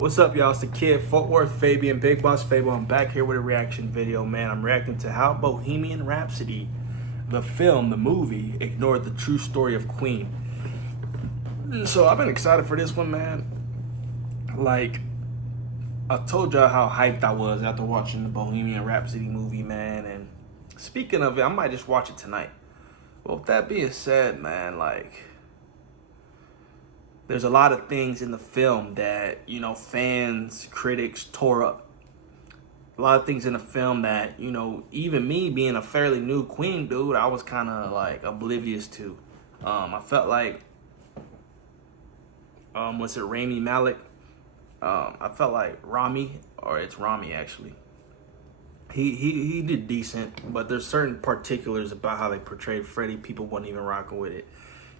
What's up, y'all? It's the kid, Fort Worth, Fabian, Big Boss Fable. I'm back here with a reaction video, man. I'm reacting to how Bohemian Rhapsody, the film, the movie, ignored the true story of Queen. So I've been excited for this one, man. Like, I told y'all how hyped I was after watching the Bohemian Rhapsody movie, man. And speaking of it, I might just watch it tonight. Well, with that being said, man, like, there's a lot of things in the film that, you know, fans, critics tore up. A lot of things in the film that, you know, even me being a fairly new Queen dude, I was kind of like oblivious to. I felt like, was it Rami Malek? I felt like Rami, or it's Rami actually. He did decent, but there's certain particulars about how they portrayed Freddie. People wasn't even rocking with it.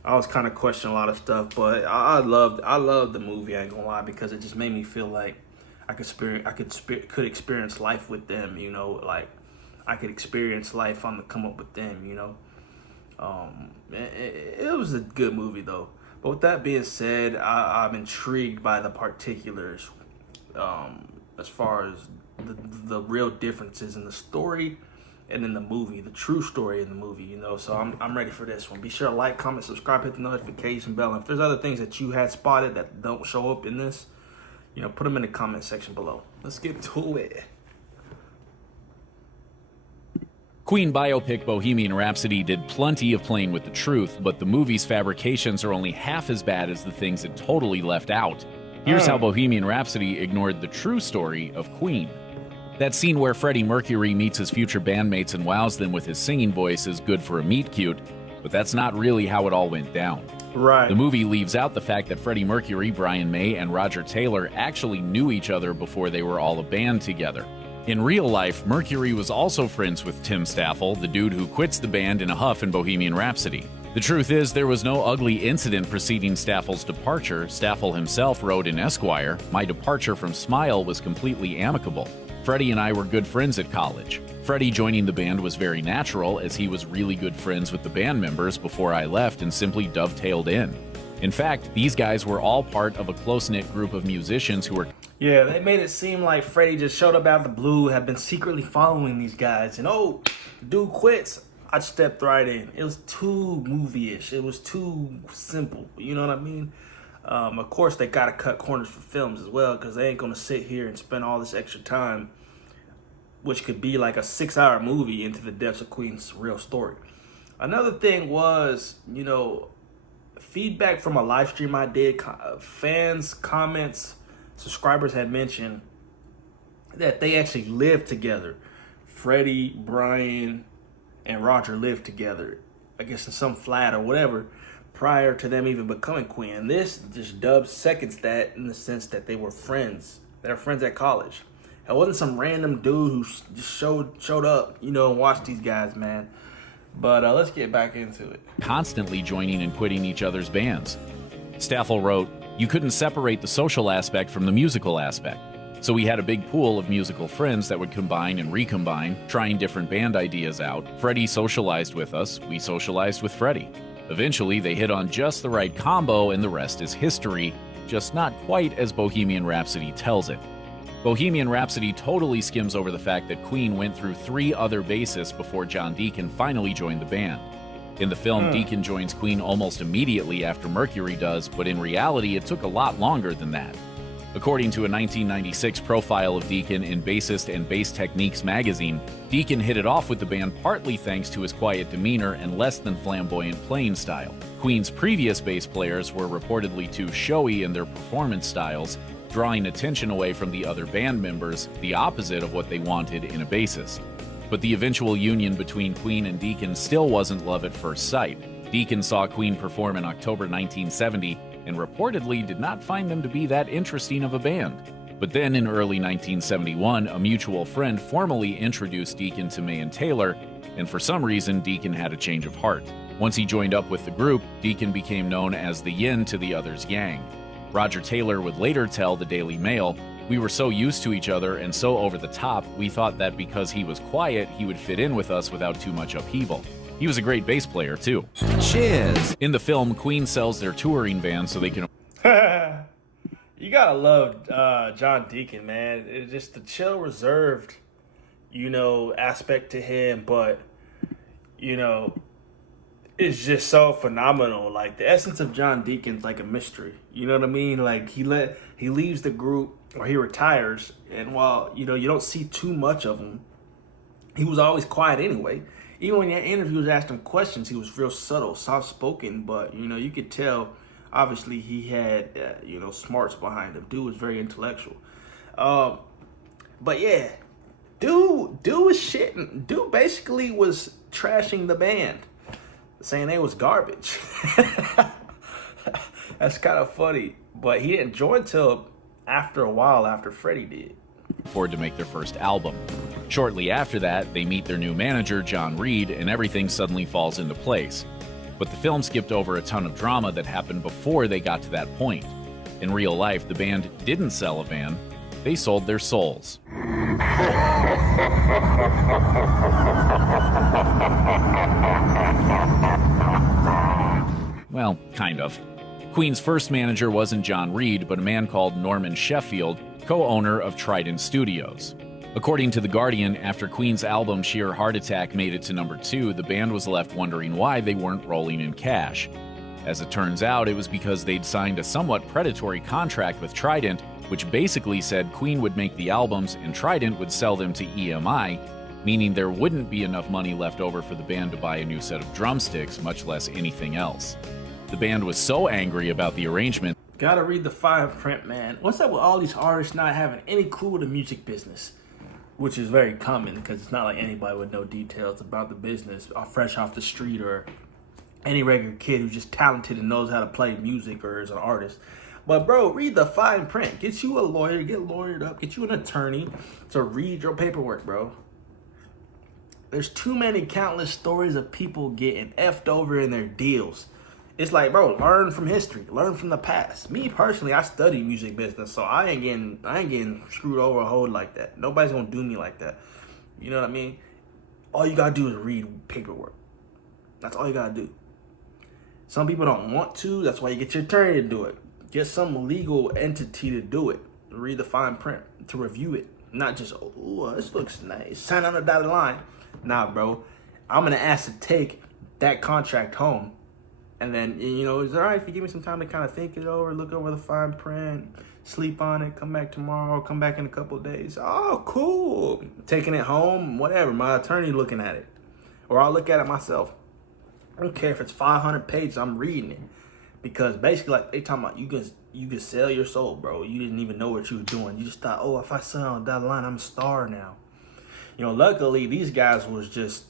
I was kind of questioning a lot of stuff, but I loved the movie. I ain't gonna lie, because it just made me feel like I could experience life with them. You know, like I could experience life on the come up with them. You know, it was a good movie though. But with that being said, I'm intrigued by the particulars, as far as the real differences in the story and in the movie, the true story in the movie, you know. So I'm ready for this one. Be sure to like, comment, subscribe, hit the notification bell. And if there's other things that you had spotted that don't show up in this, you know, put them in the comment section below. Let's get to it. Queen biopic Bohemian Rhapsody did plenty of playing with the truth, but the movie's fabrications are only half as bad as the things it totally left out. Here's how Bohemian Rhapsody ignored the true story of Queen. That scene where Freddie Mercury meets his future bandmates and wows them with his singing voice is good for a meet-cute, but that's not really how it all went down. Right. The movie leaves out the fact that Freddie Mercury, Brian May, and Roger Taylor actually knew each other before they were all a band together. In real life, Mercury was also friends with Tim Staffel, the dude who quits the band in a huff in Bohemian Rhapsody. The truth is, there was no ugly incident preceding Staffel's departure. Staffel himself wrote in Esquire, "My departure from Smile was completely amicable. Freddie and I were good friends at college. Freddie joining the band was very natural, as he was really good friends with the band members before I left and simply dovetailed in. In fact, these guys were all part of a close-knit group of musicians who were..." Yeah, they made it seem like Freddie just showed up out of the blue, had been secretly following these guys, and oh, dude quits. I stepped right in. It was too movie-ish. It was too simple. You know what I mean? Of course, they got to cut corners for films as well, because they ain't going to sit here and spend all this extra time, which could be like a 6-hour movie, into the depths of Queen's real story. Another thing was, you know, feedback from a live stream I did, fans, comments, subscribers had mentioned that they actually lived together. Freddie, Brian, and Roger lived together, I guess in some flat or whatever, prior to them even becoming Queen. And this just seconds that, in the sense that they were friends. They were friends at college. It wasn't some random dude who just showed up, you know, and watched these guys, man. But let's get back into it. Constantly joining and quitting each other's bands. Staffel wrote, "You couldn't separate the social aspect from the musical aspect. So we had a big pool of musical friends that would combine and recombine, trying different band ideas out. Freddie socialized with us, we socialized with Freddie. Eventually, they hit on just the right combo, and the rest is history, just not quite as Bohemian Rhapsody tells it." Bohemian Rhapsody totally skims over the fact that Queen went through 3 other bassists before John Deacon finally joined the band. In the film, Deacon joins Queen almost immediately after Mercury does, but in reality, it took a lot longer than that. According to a 1996 profile of Deacon in Bassist and Bass Techniques magazine, Deacon hit it off with the band partly thanks to his quiet demeanor and less than flamboyant playing style. Queen's previous bass players were reportedly too showy in their performance styles, drawing attention away from the other band members, the opposite of what they wanted in a bassist. But the eventual union between Queen and Deacon still wasn't love at first sight. Deacon saw Queen perform in October 1970 and reportedly did not find them to be that interesting of a band. But then in early 1971, a mutual friend formally introduced Deacon to May and Taylor, and for some reason, Deacon had a change of heart. Once he joined up with the group, Deacon became known as the yin to the other's yang. Roger Taylor would later tell the Daily Mail, "We were so used to each other and so over the top, we thought that because he was quiet, he would fit in with us without too much upheaval." He was a great bass player, too. Cheers! In the film, Queen sells their touring van so they can You gotta love John Deacon, man. It's just the chill, reserved, aspect to him, but it's just so phenomenal. Like the essence of John Deacon's like a mystery. You know what I mean? Like he leaves the group or he retires, and while you don't see too much of him, he was always quiet anyway. Even when your interviewers asked him questions, he was real subtle, soft spoken, but you could tell. Obviously, he had smarts behind him. Dude was very intellectual. But yeah, dude was shitting. Dude basically was trashing the band, saying they was garbage. That's kind of funny. But he didn't join till after a while after Freddie did. Afford to make their first album. Shortly after that, they meet their new manager, John Reed, and everything suddenly falls into place. But the film skipped over a ton of drama that happened before they got to that point. In real life, the band didn't sell a van, they sold their souls. Well, kind of. Queen's first manager wasn't John Reed, but a man called Norman Sheffield, co-owner of Trident Studios. According to The Guardian, after Queen's album Sheer Heart Attack made it to number 2, the band was left wondering why they weren't rolling in cash. As it turns out, it was because they'd signed a somewhat predatory contract with Trident, which basically said Queen would make the albums and Trident would sell them to EMI, meaning there wouldn't be enough money left over for the band to buy a new set of drumsticks, much less anything else. The band was so angry about the arrangement. Gotta read the fine print, man. What's up with all these artists not having any clue of the music business? Which is very common because it's not like anybody would know details about the business fresh off the street, or any regular kid who's just talented and knows how to play music or is an artist. But bro, read the fine print. Get you a lawyer, get lawyered up, get you an attorney to read your paperwork, bro. There's too many countless stories of people getting effed over in their deals. It's like, bro, learn from history, learn from the past. Me personally, I study music business, so I ain't getting screwed over a hole like that. Nobody's gonna do me like that. You know what I mean? All you gotta do is read paperwork. That's all you gotta do. Some people don't want to. That's why you get your attorney to do it. Get some legal entity to do it. Read the fine print, to review it. Not just, oh, this looks nice. Sign on the dotted line. Nah, bro. I'm gonna ask to take that contract home. And then, it's all right if you give me some time to kind of think it over, look over the fine print, sleep on it, come back tomorrow, come back in a couple of days. Oh, cool. Taking it home, whatever. My attorney looking at it. Or I'll look at it myself. I don't care if it's 500 pages, I'm reading it. Because basically, like, they talking about you can sell your soul, bro. You didn't even know what you were doing. You just thought, oh, if I sign on that line, I'm a star now. Luckily, these guys was just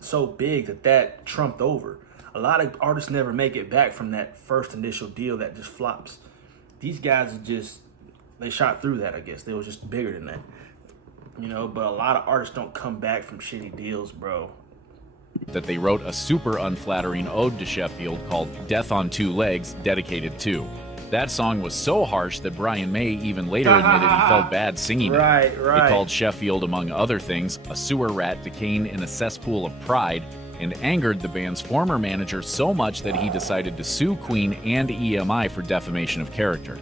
so big that trumped over. A lot of artists never make it back from that first initial deal that just flops. These guys they shot through that, I guess. They was just bigger than that. But a lot of artists don't come back from shitty deals, bro. That they wrote a super unflattering ode to Sheffield called Death on Two Legs, dedicated to. That song was so harsh that Brian May even later admitted he felt bad singing it. Right. It called Sheffield, among other things, a sewer rat decaying in a cesspool of pride, and angered the band's former manager so much that he decided to sue Queen and EMI for defamation of character.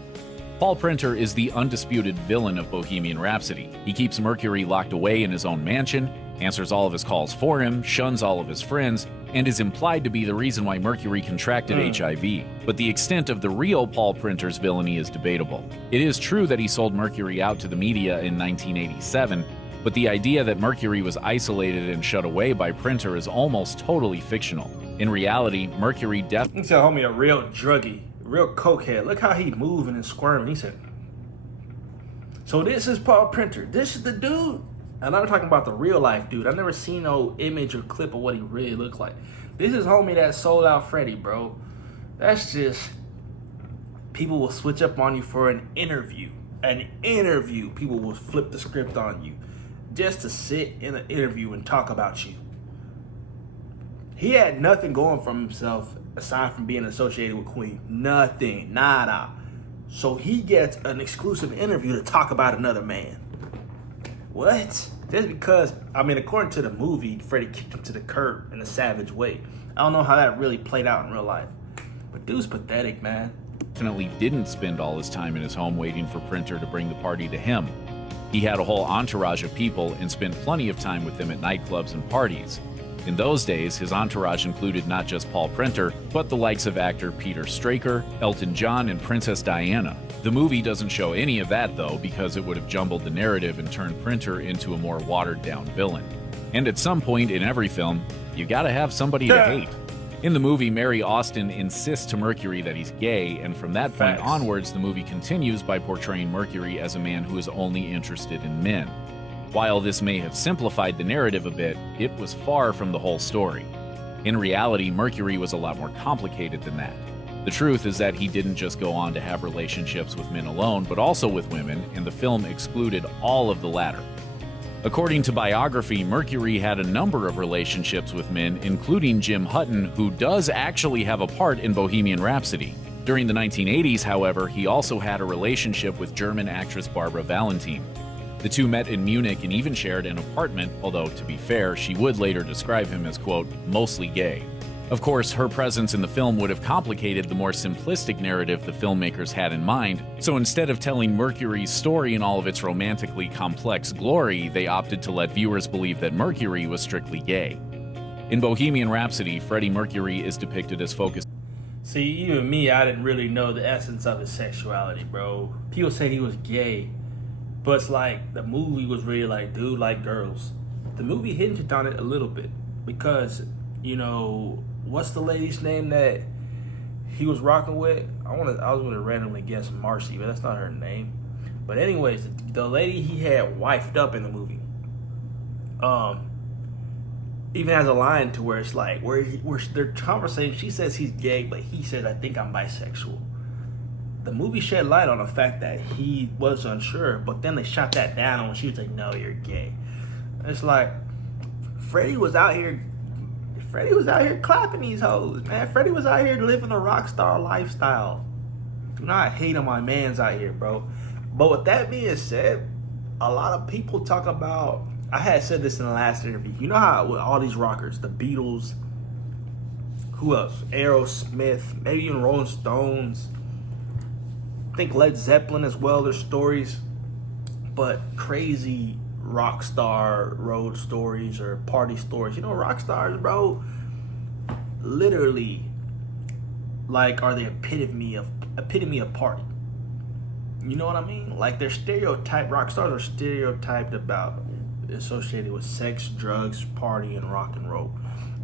Paul Printer is the undisputed villain of Bohemian Rhapsody. He keeps Mercury locked away in his own mansion, answers all of his calls for him, shuns all of his friends, and is implied to be the reason why Mercury contracted HIV. But the extent of the real Paul Printer's villainy is debatable. It is true that he sold Mercury out to the media in 1987, but the idea that Mercury was isolated and shut away by Printer is almost totally fictional. In reality, Mercury definitely... He said, homie, a real druggie, real cokehead. Look how he moving and squirming. He said, so this is Paul Printer. This is the dude. And I'm talking about the real life dude. I've never seen no image or clip of what he really looked like. This is homie that sold out Freddie, bro. That's just... People will switch up on you for an interview. An interview. People will flip the script on you just to sit in an interview and talk about you. He had nothing going for himself aside from being associated with Queen. Nothing. Nada. So he gets an exclusive interview to talk about another man. What? Just because, according to the movie, Freddie kicked him to the curb in a savage way. I don't know how that really played out in real life. But dude's pathetic, man. definitely didn't spend all his time in his home waiting for Printer to bring the party to him. He had a whole entourage of people and spent plenty of time with them at nightclubs and parties. In those days, his entourage included not just Paul Printer, but the likes of actor Peter Straker, Elton John, and Princess Diana. The movie doesn't show any of that, though, because it would have jumbled the narrative and turned Printer into a more watered-down villain. And at some point in every film, you gotta have somebody to hate. In the movie, Mary Austin insists to Mercury that he's gay, and from that point onwards, the movie continues by portraying Mercury as a man who is only interested in men. While this may have simplified the narrative a bit, it was far from the whole story. In reality, Mercury was a lot more complicated than that. The truth is that he didn't just go on to have relationships with men alone, but also with women, and the film excluded all of the latter. According to biography, Mercury had a number of relationships with men, including Jim Hutton, who does actually have a part in Bohemian Rhapsody. During the 1980s, however, he also had a relationship with German actress Barbara Valentine. The two met in Munich and even shared an apartment, although, to be fair, she would later describe him as, quote, mostly gay. Of course, her presence in the film would have complicated the more simplistic narrative the filmmakers had in mind, so instead of telling Mercury's story in all of its romantically complex glory, they opted to let viewers believe that Mercury was strictly gay. In Bohemian Rhapsody, Freddie Mercury is depicted as focused. See, even me, I didn't really know the essence of his sexuality, bro. People say he was gay, but it's like the movie was really like, dude, like girls. The movie hinged on it a little bit because, you know, what's the lady's name that he was rocking with? I was gonna randomly guess Marcy, but that's not her name. But anyways, the lady he had wifed up in the movie, even has a line to where it's like where their conversation. She says he's gay, but he says, "I think I'm bisexual." The movie shed light on the fact that he was unsure, but then they shot that down when she was like, "No, you're gay." It's like Freddie was out here clapping these hoes, man. Freddie was out here living a rock star lifestyle. Do not hate on my mans out here, bro. But with that being said, a lot of people talk about, I had said this in the last interview, you know how with all these rockers, the Beatles, who else? Aerosmith, maybe even Rolling Stones, I think Led Zeppelin as well, their stories, but crazy rock star road stories or party stories. You know, rock stars, bro, literally like are the epitome of party. You know what I mean? Like they're stereotyped, rock stars are stereotyped about associated with sex, drugs, party, and rock and roll.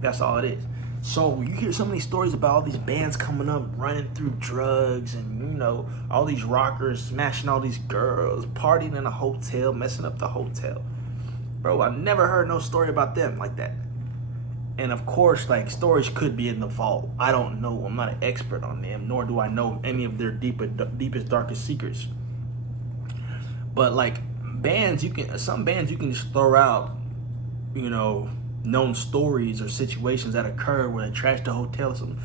That's all it is. So you hear so many stories about all these bands coming up, running through drugs, and you know, all these rockers smashing all these girls, partying in a hotel, messing up the hotel. Bro, I never heard no story about them like that. And of course, like, stories could be in the vault. I don't know. I'm not an expert on them, nor do I know any of their deepest, darkest secrets. But like some bands you can just throw out, you know, known stories or situations that occur where they trashed a hotel or something,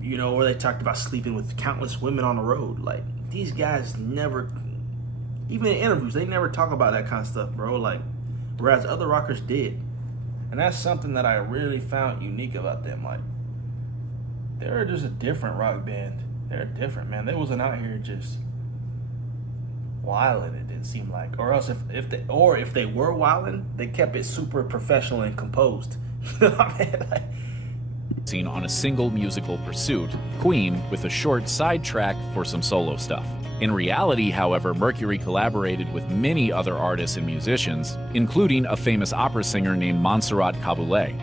you know, or they talked about sleeping with countless women on the road. Like, these guys never, even in interviews, they never talk about that kind of stuff, bro. Like, whereas other rockers did. And that's something that I really found unique about them. Like, they're just a different rock band. They're different, man. They wasn't out here just wilding, it didn't seem like. Or else if they were wilding, they kept it super professional and composed. You know what I mean? Like, seen on a single musical pursuit, Queen, with a short sidetrack for some solo stuff. In reality, however, Mercury collaborated with many other artists and musicians, including a famous opera singer named Montserrat Caballé.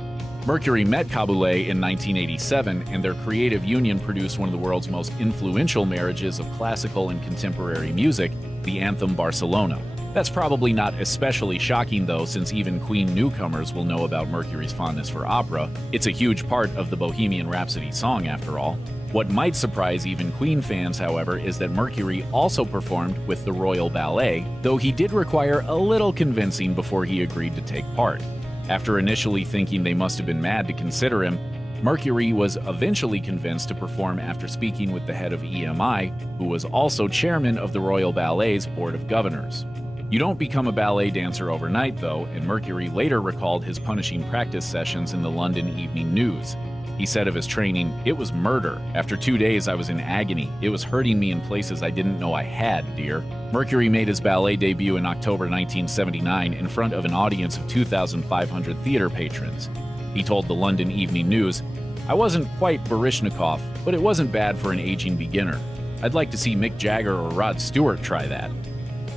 Mercury met Caballé in 1987, and their creative union produced one of the world's most influential marriages of classical and contemporary music, the anthem Barcelona. That's probably not especially shocking, though, since even Queen newcomers will know about Mercury's fondness for opera. It's a huge part of the Bohemian Rhapsody song, after all. What might surprise even Queen fans, however, is that Mercury also performed with the Royal Ballet, though he did require a little convincing before he agreed to take part. After initially thinking they must have been mad to consider him, Mercury was eventually convinced to perform after speaking with the head of EMI, who was also chairman of the Royal Ballet's Board of Governors. You don't become a ballet dancer overnight, though, and Mercury later recalled his punishing practice sessions in the London Evening News. He said of his training, "It was murder. After 2 days, I was in agony. It was hurting me in places I didn't know I had, dear." Mercury made his ballet debut in October 1979 in front of an audience of 2,500 theater patrons. He told the London Evening News, "I wasn't quite Baryshnikov, but it wasn't bad for an aging beginner. I'd like to see Mick Jagger or Rod Stewart try that."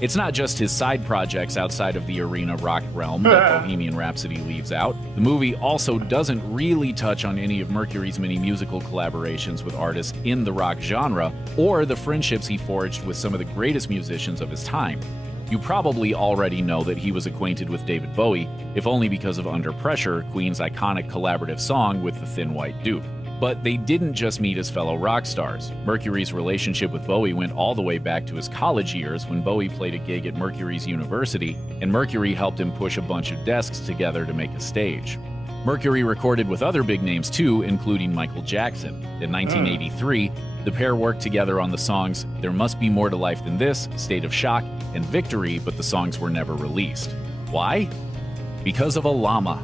It's not just his side projects outside of the arena rock realm that Bohemian Rhapsody leaves out. The movie also doesn't really touch on any of Mercury's many musical collaborations with artists in the rock genre, or the friendships he forged with some of the greatest musicians of his time. You probably already know that he was acquainted with David Bowie, if only because of Under Pressure, Queen's iconic collaborative song with the Thin White Duke. But they didn't just meet as fellow rock stars. Mercury's relationship with Bowie went all the way back to his college years when Bowie played a gig at Mercury's university, and Mercury helped him push a bunch of desks together to make a stage. Mercury recorded with other big names too, including Michael Jackson. In 1983, the pair worked together on the songs There Must Be More to Life Than This, State of Shock, and Victory, but the songs were never released. Why? Because of a llama.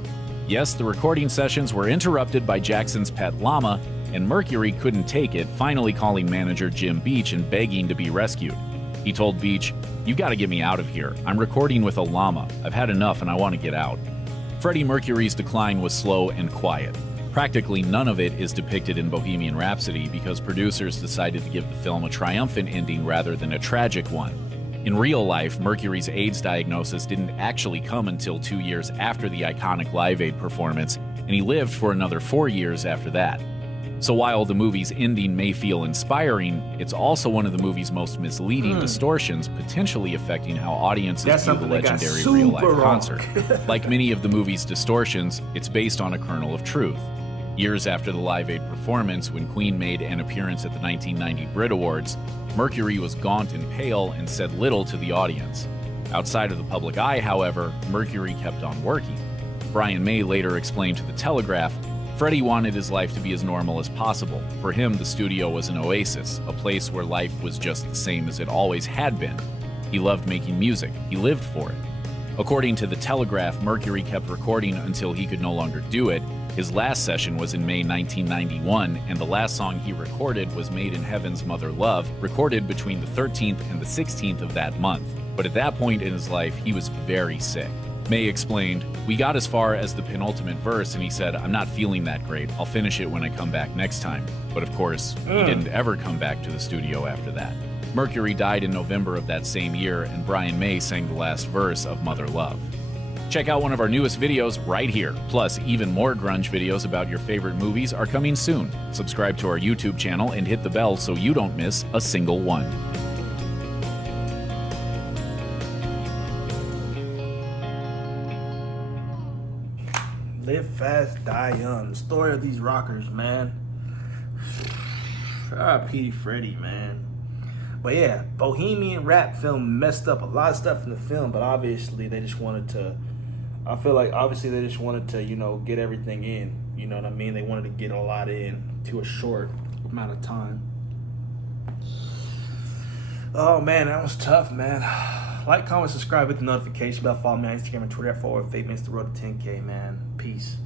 Yes, the recording sessions were interrupted by Jackson's pet llama, and Mercury couldn't take it, finally calling manager Jim Beach and begging to be rescued. He told Beach, "You've got to get me out of here. I'm recording with a llama. I've had enough and I want to get out." Freddie Mercury's decline was slow and quiet. Practically none of it is depicted in Bohemian Rhapsody because producers decided to give the film a triumphant ending rather than a tragic one. In real life, Mercury's AIDS diagnosis didn't actually come until 2 years after the iconic Live Aid performance, and he lived for another 4 years after that. So while the movie's ending may feel inspiring, it's also one of the movie's most misleading distortions, potentially affecting how audiences view the legendary real-life concert. Like many of the movie's distortions, it's based on a kernel of truth. Years after the Live Aid performance, when Queen made an appearance at the 1990 Brit Awards, Mercury was gaunt and pale and said little to the audience. Outside of the public eye, however, Mercury kept on working. Brian May later explained to The Telegraph, "Freddie wanted his life to be as normal as possible. For him, the studio was an oasis, a place where life was just the same as it always had been. He loved making music. He lived for it." According to The Telegraph, Mercury kept recording until he could no longer do it. His last session was in May 1991, and the last song he recorded was Made in Heaven's Mother Love, recorded between the 13th and the 16th of that month. But at that point in his life, he was very sick. May explained, "We got as far as the penultimate verse, and he said, 'I'm not feeling that great. I'll finish it when I come back next time.' But of course, he didn't ever come back to the studio after that." Mercury died in November of that same year, and Brian May sang the last verse of Mother Love. Check out one of our newest videos right here. Plus, even more grunge videos about your favorite movies are coming soon. Subscribe to our YouTube channel and hit the bell so you don't miss a single one. Live fast, die young. The story of these rockers, man. R.I.P. Freddie, man. But yeah, Bohemian Rap film messed up a lot of stuff in the film, but obviously they just wanted to, I feel like obviously they just wanted to, get everything in. You know what I mean? They wanted to get a lot in to a short amount of time. Oh man, that was tough, man. Like, comment, subscribe, hit the notification bell, follow me on Instagram and Twitter at @ForwardFakeMans, the road to 10K, man. Peace.